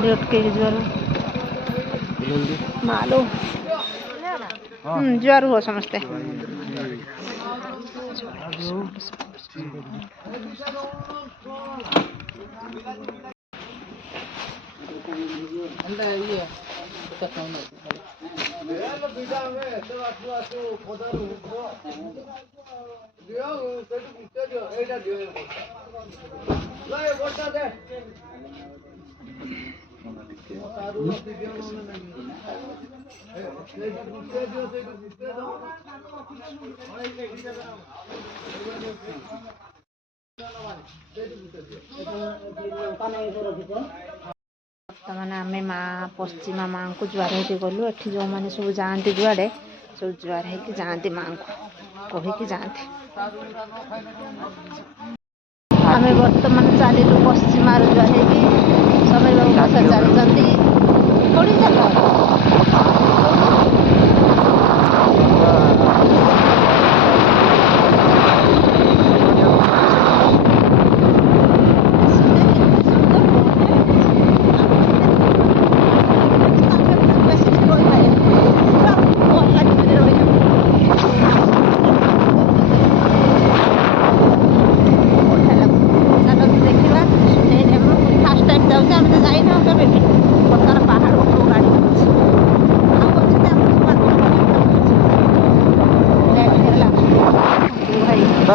गाड़ी अटके जुआर मालो जुआर हुआ समझते बर्तमान आम माँ पश्चिमा माँ को जुआर होके गलु एठी जो मैंने सब जाती जुआड़े सब जुआर होके जाती माँ को कहीकि जाते आम बर्तमान चलू पश्चिमा जुआर होगी समय बाबू चलती थोड़ी जगह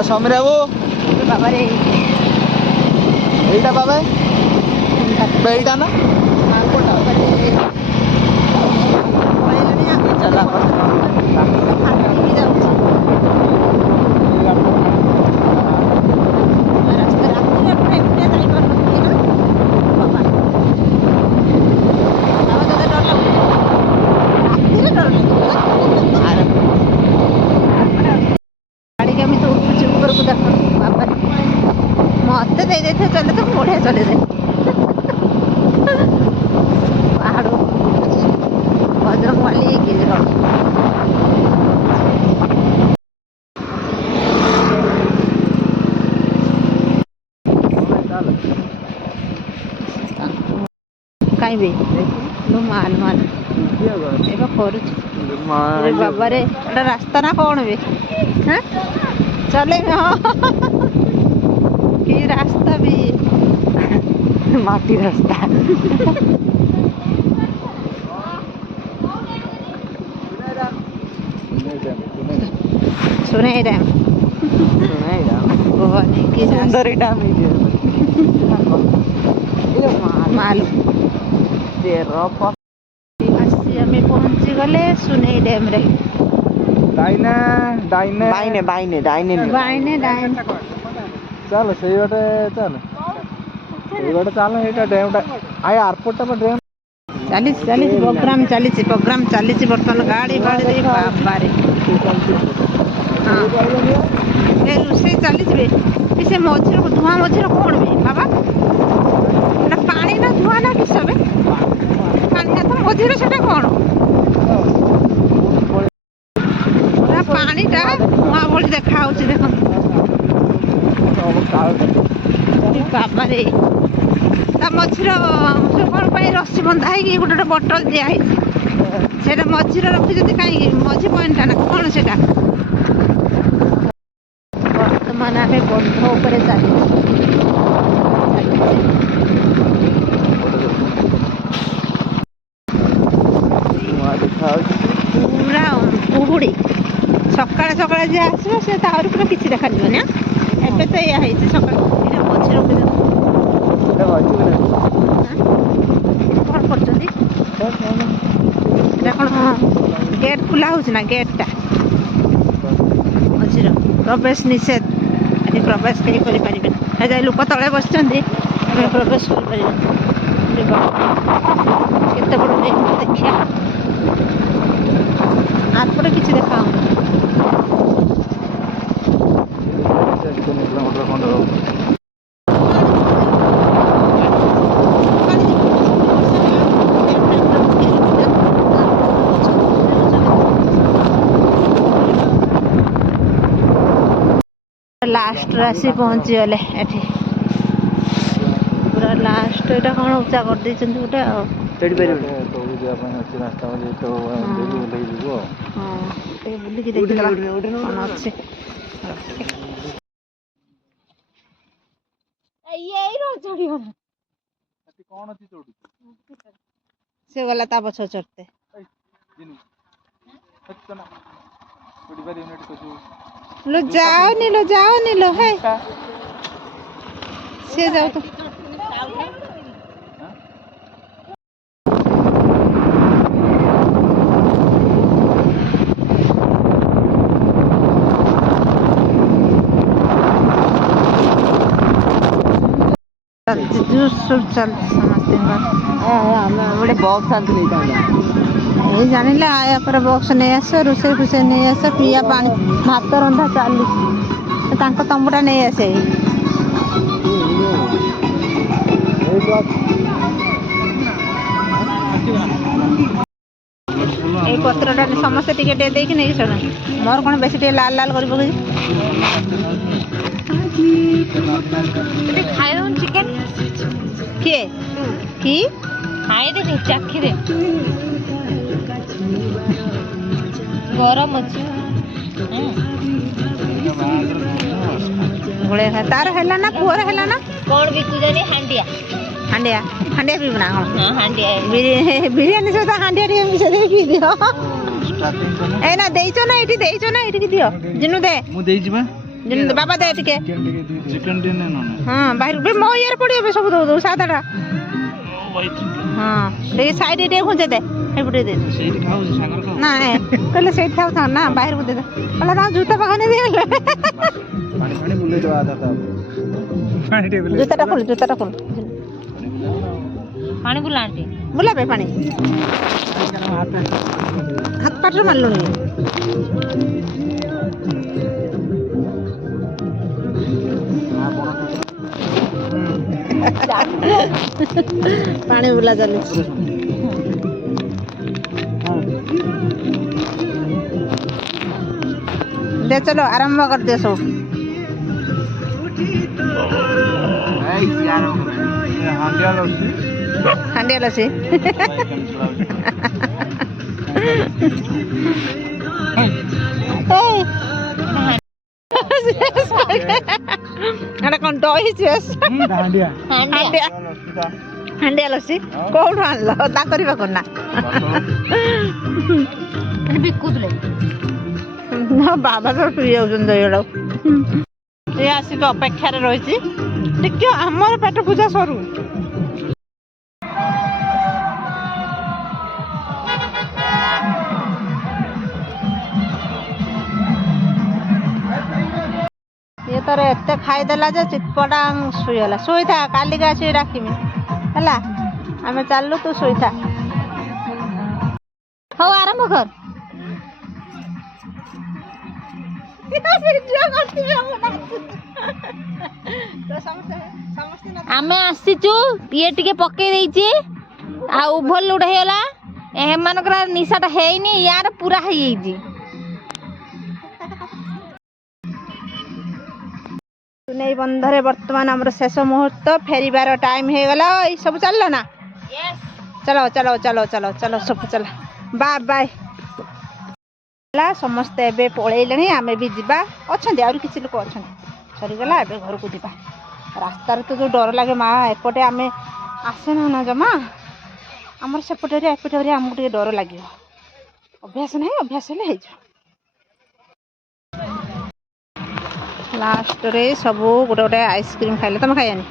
समीर बाबू এইটা পাবে এইটা না मत दे देते चले तो बढ़िया चले दे पहाड़ बजरंग वाली कहीं भी माल माल कर बाबा रे रास्ता ना कौन भी हाँ चले हाँ कि रास्ता भी माटी रास्ता सुने डैम भवानी की सुंदर डैम मालूम आम पहुँची गले सुने डैम रे डाइने डाइने डाइने बाइने डाइने बाइने डाइन चल से बाटे चल से बाटे चल एटा डैमटा आय एयरपोर्ट पर डैम चली प्रोग्राम चली बर्तमान गाड़ी बाड़ी दे बाबा रे हाँ ए रोसे चली से मझिर धुआं मझिर कौन बे बाबा एटा पानी ना धुआं ना किस बे पानी ना तो मझिर सेटा कौन पानीटा धुआं भली देखा देख बाबा रे मझिर कौन रस्सी बंधा है गोटे बोतल दिखाई से मझिर रखी कहीं मझी पॉइंटा ना कौन से बर्तमान आम बंध उपर चली पूरा कुहुड़ी सकाଳେ सकाଳେ जे आसो से तार पूरा किसी देखा ना एबे तो या सकाळ मझिर कौन कर गेट खुला हो गेटा मझिर प्रवेश निषेध ये प्रवेश कहीं करें लोक तले बस प्रवेश कर बड़ देखिए आपरे किसी देखा लास्ट राशि पहुँची गले ପୁରା ଲାଷ୍ଟ ଏଇଟା କ'ଣ ଉଚ୍ଚା କରିଦେଇଛନ୍ତି ଗୋଟେ ଆଉ ଚଢ଼ି ପାରିବନି। ତଳକୁ ଯିବା ପାଇଁ ଅଛି ରାସ୍ତା ବୋଲି ତ ଦେଇକି ଓହ୍ଲେଇ ଯିବୁ ଆଉ। ହଁ ଟିକେ ବୁଲିକି ଦେଖିଦେବା କ'ଣ ଅଛି। କ'ଣ ଅଛି ଚଢୁଛି ସେ ଗଲା ତା ପଛ ଚଢ଼ତେ। लो जाओनी लो है से जाओ तो जूस सब चलते समझते गोटे बॉक्स आते नहीं जानिले आया पर बॉक्स नहीं आस रोसे फुसे नहीं आस पिया पानी भात रंधा चाली तंबुटा नहीं आसे এই পত্রটা সমস্তে টিকে টিকে ଦେଇକି ନେଇକି ଚଳ ମୋର କ'ଣ ବେଶୀ ଟିକେ ଲାଲ ଲାଲ କରି ପକେଇଛି ଖାଇଦେଉନ ଚିକେନ କିଏ କି ଖାଇଦେ ଚାଖିଦେ ଗରମ ଅଛି ଗୋଳେଇ ଖା ତାର ହେଲା ନା ପୁଅର ହେଲା ନା କ'ଣ ବିକୁଛନ୍ତି ହାଣ୍ଡିଆ ହାଣ୍ଡିଆ ହାଣ୍ଡିଆ ପିଇବୁ ନା କ'ଣ ବିରିୟାନୀ ସହିତ ହାଣ୍ଡିଆ ଟିକେ ମିଶେଇ ଦେଇ ପିଇ ଦିଅ ଏଇନା ଦେଇଛ ନା ଏଇଠିକି ଦିଅ ଜିନୁ ଦେ ମୁଁ ଦେଇଛି ବା ଜିନୁ ବାବା ଦେ ଟିକେ ଚିକେନ ଟିକେ ନେ ନନେ ହଁ ବାହାରୁ ମୋ ଇଏରେ ପଡ଼ିବ ସବୁ ଦଉ ସାଦାଟା ହଁ ଟିକେ ସାଇଡ୍ ଟିକେ ଘୁଞ୍ଚେଇ ଦେ ଏପଟେ ଦେ ସେଇଠି ଖାଉଛି ସାଙ୍ଗରେ ଖାଉ ନା କହିଲେ ସେଇଠି ଥାଉ ନା ବାହାରକୁ ଦେଇଦେ କହିଲେ ତାଙ୍କ ଜୁତା ପାଖରେ ଦେଇଦେଲେ ପାଣି ପାଣି ବୁଲେଇ ଦେବା ଆଧା ତା ପାଣି ଟିକେ ବୁଲେଇ ଜୁତାଟା ଖୋଲ ପାଣି ବୁଲାନ୍ତି ବୁଲାବେ ପାଣି ହାତ ପାଟିରେ ମାରିଲୁଣି ପାଣି ବୁଲା ଚାଲିଛି दे चलो आरंभ कर दे सब हांडिया लसी कौन दही हांडिया लसी कौन आनल ता करवा करना बिकुले बाबा तो पी जाऊँ दहीड़ा ये आसिक अपेक्षार रही टे आमर पेट पूजा सरू ये तार एत खाईदेला जे चितपटा शुईगला शुई था काली का आसी डाकमी है आम चलू तू शुई था हाँ आरंभ कर आमे आसीचु ये टिके पके देइची आ ओवरलोड हेला एमानकर निशाटा हेइनी यार पूरा हेइची नहीं बंधरे वर्तमान हमर शेष मुहूर्त फेरिबार टाइम हे गला ई सब चललो ना यस चलो चलो चलो चलो चलो सब चला बाय बाय समस्ते एबे पळैलेनी आमे भी जिबा अछंती आउर किछि लोक अछंती सरीगला एबे घर को जिबा रास्ता रे तो जो डर लागे माँ एपटे आमे आसे ना जमा आमर सेपटे एपटे आमको टे डर लगे अभ्यास ना अभ्यास हेले हे लास्ट रे सब गोटे गोटे आइसक्रीम खाइले तुम खाइनी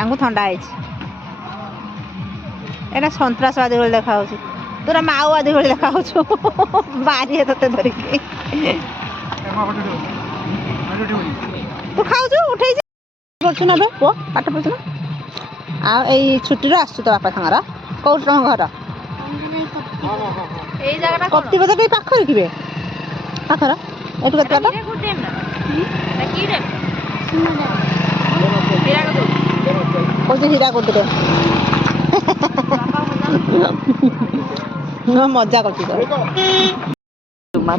आमको ठंडा है एटा सन्त्रासवादी भाई देखा तोरा माओवादी भाई देखा बारी ते धरिकी तू खाऊ उठे पढ़ु ना पुओ पाठ पढ़ु ना आई छुट्टी आसु तो बापा सागर कौट तुम घर कति बजे टे पाखर कि पाखर एटू कत कौन हीरा कौट मजा कर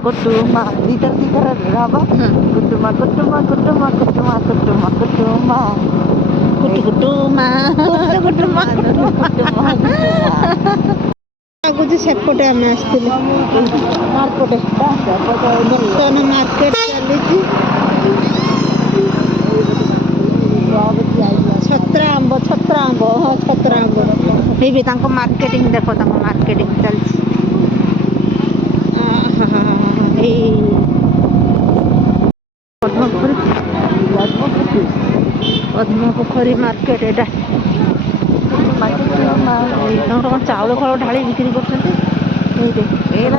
कुटुमा दीतर राबा कुटुमा କୁଟୁ କୁଟୁ ମା କୁଟୁ କୁଟୁ ମା ଲାଗୁଛି ସେପଟେ ଆମେ ଆସିଥିଲୁ ମାର୍କେଟ ବର୍ତ୍ତମାନ ମାର୍କେଟ ଚାଲିଛି ଛତ୍ର ଆମ୍ବ ହଁ ଛତ୍ର ଆମ୍ବ ହେଇବି ତାଙ୍କ ମାର୍କେଟିଂ ଦେଖ ତାଙ୍କ ମାର୍କେଟିଂ ଚାଲିଛି ଏଇ ପଦ୍ମପୋଖରୀ ମାର୍କେଟ ଏଇଟା ତାଙ୍କର କ'ଣ ଚାଉଳ ଫଳ ଢାଳି ବିକ୍ରି କରୁଛନ୍ତି ଏଇଟା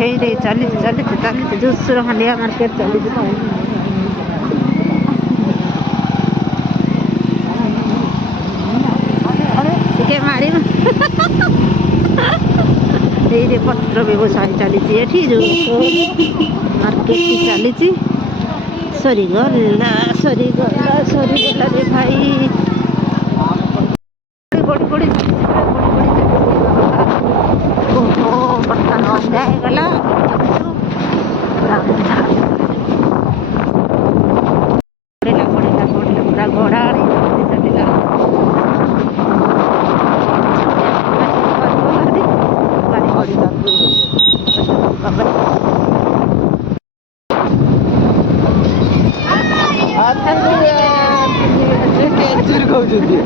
ହେଇରେ ଚାଲିଛି ଚାଲିଛି ଚାଲିଛି ଜୋସର ହାଣ୍ଡିଆ ମାର୍କେଟ ଚାଲିଛି ଟିକେ ମାରିବ ଏଇରେ ପତ୍ର ବ୍ୟବସାୟ ଚାଲିଛି ଏଠି ଯୋଉ ମାର୍କେଟଟି ଚାଲିଛି ସରିଗଲା ରେ ଭାଇ ବଢ଼ି ବଢ଼ି ଓହୋ ବର୍ତ୍ତମାନ ସନ୍ଧ୍ୟା ହେଇଗଲା ପଡ଼ିଲା ପୁରା ଘୋଡ଼ାରେ ଚାଲିଲା କହୁଛନ୍ତି